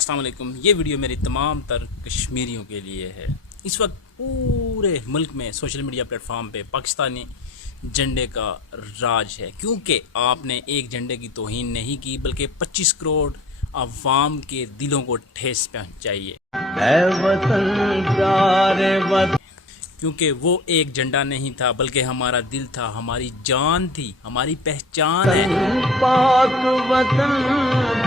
السلام علیکم۔ یہ ویڈیو میری تمام تر کشمیریوں کے لیے ہے۔ اس وقت پورے ملک میں سوشل میڈیا پلیٹ فارم پہ پاکستانی جھنڈے کا راج ہے، کیونکہ آپ نے ایک جھنڈے کی توہین نہیں کی بلکہ 25 کروڑ عوام کے دلوں کو ٹھیس پہنچائی ہے۔ اے وطن پیارے وطن، کیونکہ وہ ایک جھنڈا نہیں تھا بلکہ ہمارا دل تھا، ہماری جان تھی، ہماری پہچان ہے۔ پاک وطن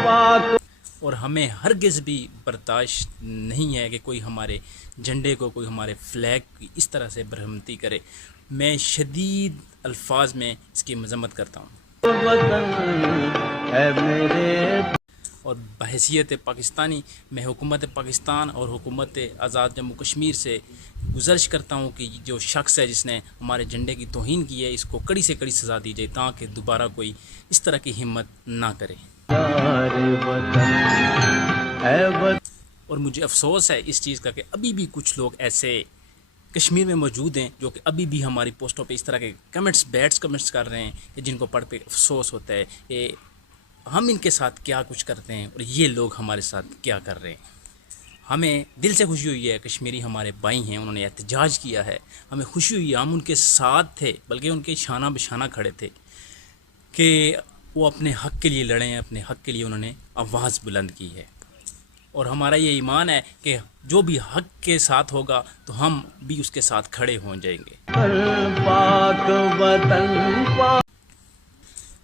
پاک، اور ہمیں ہرگز بھی برداشت نہیں ہے کہ کوئی ہمارے جھنڈے کو، کوئی ہمارے فلیگ کی اس طرح سے برہمتی کرے۔ میں شدید الفاظ میں اس کی مذمت کرتا ہوں، اور بحیثیت پاکستانی میں حکومت پاکستان اور حکومت آزاد جموں کشمیر سے گزارش کرتا ہوں کہ جو شخص ہے جس نے ہمارے جھنڈے کی توہین کی ہے، اس کو کڑی سے کڑی سزا دی جائے تاکہ دوبارہ کوئی اس طرح کی ہمت نہ کرے۔ اور مجھے افسوس ہے اس چیز کا کہ ابھی بھی کچھ لوگ ایسے کشمیر میں موجود ہیں جو کہ ابھی بھی ہماری پوسٹوں پہ اس طرح کے بیڈ کمنٹس کر رہے ہیں کہ جن کو پڑھ کے افسوس ہوتا ہے کہ ہم ان کے ساتھ کیا کچھ کرتے ہیں اور یہ لوگ ہمارے ساتھ کیا کر رہے ہیں۔ ہمیں دل سے خوشی ہوئی ہے، کشمیری ہمارے بھائی ہیں، انہوں نے احتجاج کیا ہے، ہمیں خوشی ہوئی ہے، ہم ان کے ساتھ تھے، بلکہ ان کے شانہ بشانہ کھڑے تھے کہ وہ اپنے حق کے لیے لڑیں، اپنے حق کے لیے انہوں نے آواز بلند کی ہے۔ اور ہمارا یہ ایمان ہے کہ جو بھی حق کے ساتھ ہوگا تو ہم بھی اس کے ساتھ کھڑے ہو جائیں گے۔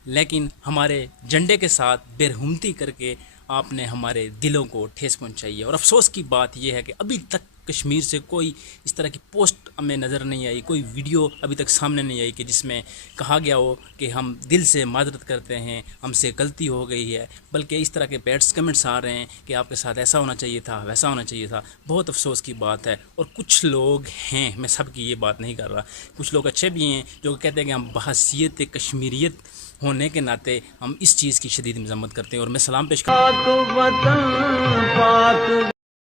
لیکن ہمارے جھنڈے کے ساتھ برہمتی کر کے آپ نے ہمارے دلوں کو ٹھیس پہنچائی ہے۔ اور افسوس کی بات یہ ہے کہ ابھی تک کشمیر سے کوئی اس طرح کی پوسٹ ہمیں نظر نہیں آئی، کوئی ویڈیو ابھی تک سامنے نہیں آئی کہ جس میں کہا گیا ہو کہ ہم دل سے معذرت کرتے ہیں، ہم سے غلطی ہو گئی ہے، بلکہ اس طرح کے بیڈ کمنٹس آ رہے ہیں کہ آپ کے ساتھ ایسا ہونا چاہیے تھا، ویسا ہونا چاہیے تھا۔ بہت افسوس کی بات ہے۔ اور کچھ لوگ ہیں، میں سب کی یہ بات نہیں کر رہا، کچھ لوگ اچھے بھی ہیں جو کہتے ہیں کہ ہم بحیثیت کشمیریت ہونے کے ناطے ہم اس چیز کی شدید مذمت کرتے ہیں۔ اور میں سلام پیش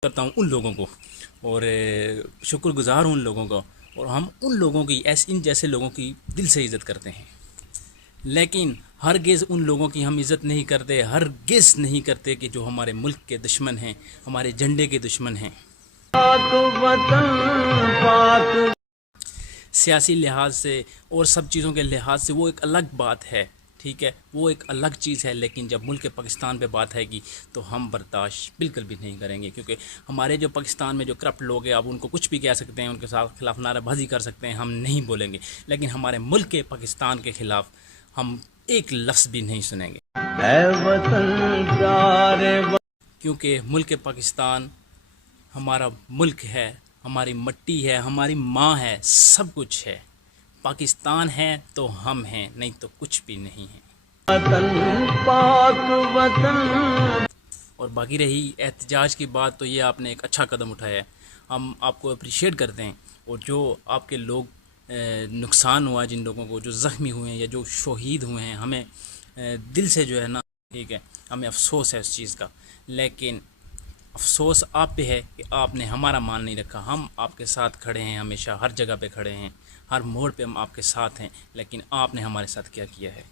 کرتا ہوں ان لوگوں کو، اور شکر گزار ہوں ان لوگوں کو، اور ہم ان لوگوں کی ان جیسے لوگوں کی دل سے عزت کرتے ہیں، لیکن ہرگز ان لوگوں کی ہم عزت نہیں کرتے، ہرگز نہیں کرتے کہ جو ہمارے ملک کے دشمن ہیں، ہمارے جھنڈے کے دشمن ہیں۔ سیاسی لحاظ سے اور سب چیزوں کے لحاظ سے وہ ایک الگ بات ہے، ٹھیک ہے، وہ ایک الگ چیز ہے، لیکن جب ملک پاکستان پہ بات ہے گی تو ہم برداشت بالکل بھی نہیں کریں گے، کیونکہ ہمارے جو پاکستان میں جو کرپٹ لوگ ہیں، آپ ان کو کچھ بھی کہہ سکتے ہیں، ان کے ساتھ خلاف نعرہ بازی کر سکتے ہیں، ہم نہیں بولیں گے، لیکن ہمارے ملک پاکستان کے خلاف ہم ایک لفظ بھی نہیں سنیں گے، کیونکہ ملک پاکستان ہمارا ملک ہے، ہماری مٹی ہے، ہماری ماں ہے، سب کچھ ہے۔ پاکستان ہے تو ہم ہیں، نہیں تو کچھ بھی نہیں ہے۔ اور باقی رہی احتجاج کی بات، تو یہ آپ نے ایک اچھا قدم اٹھایا ہے، ہم آپ کو اپریشیٹ کرتے ہیں۔ اور جو آپ کے لوگ نقصان ہوا، جن لوگوں کو جو زخمی ہوئے ہیں یا جو شہید ہوئے ہیں، ہمیں دل سے جو ہے نا، ٹھیک ہے، ہمیں افسوس ہے اس چیز کا، لیکن افسوس آپ پہ ہے کہ آپ نے ہمارا مان نہیں رکھا۔ ہم آپ کے ساتھ کھڑے ہیں، ہمیشہ ہر جگہ پہ کھڑے ہیں، ہر موڑ پہ ہم آپ کے ساتھ ہیں، لیکن آپ نے ہمارے ساتھ کیا کیا ہے۔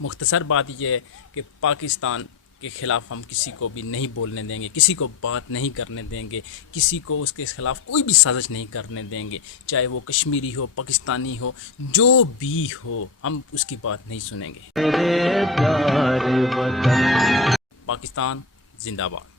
مختصر بات یہ ہے کہ پاکستان کے خلاف ہم کسی کو بھی نہیں بولنے دیں گے، کسی کو بات نہیں کرنے دیں گے، کسی کو اس کے خلاف کوئی بھی سازش نہیں کرنے دیں گے، چاہے وہ کشمیری ہو، پاکستانی ہو، جو بھی ہو، ہم اس کی بات نہیں سنیں گے۔ پاکستان زندہ باد۔